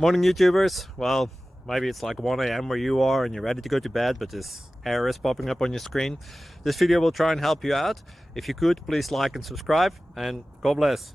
Morning YouTubers. Well, maybe it's like 1 a.m. where you are and you're ready to go to bed, but this error is popping up on your screen. This video will try and help you out. If you could, please like and subscribe, and God bless.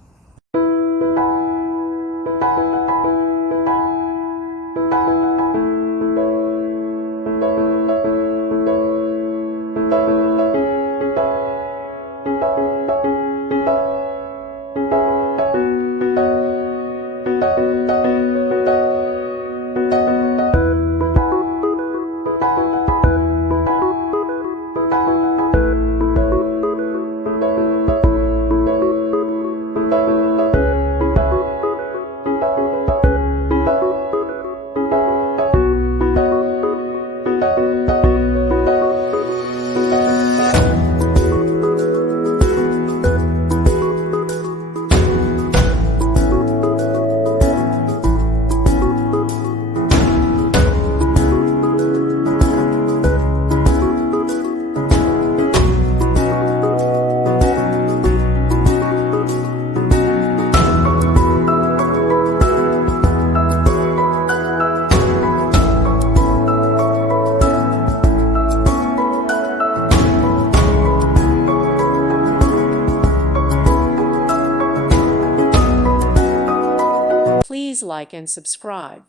Please like and subscribe.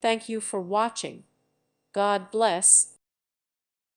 Thank you for watching. God bless.